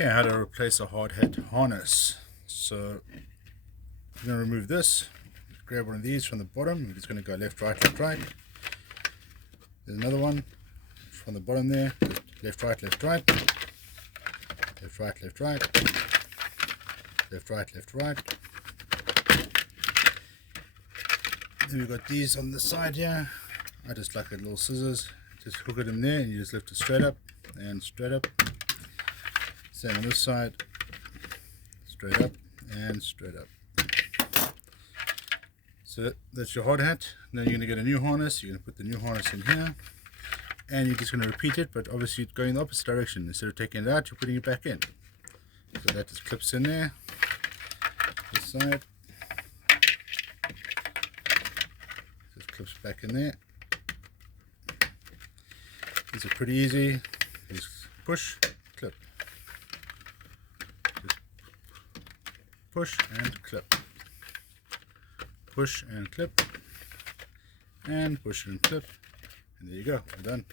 Okay, how to replace a hard hat harness. So I'm going to remove this, grab one of these from the bottom. We're just going to go left, right, left, right. There's another one from the bottom there, left, right, left, right, left, right, left, right, left, right, left, right. Then we've got these on the side here. I just like a little scissors, just hook it in there and you just lift it straight up and straight up. Same on this side, straight up and straight up. So that's your hard hat. Now you're going to get a new harness. You're going to put the new harness in here and you're just going to repeat it, but obviously it's going in the opposite direction. Instead of taking it out, you're putting it back in. So that just clips in there, this side, just clips back in there. These are pretty easy. Just push, clip. Just push and clip. Push and clip. And push and clip. And there you go, we're done.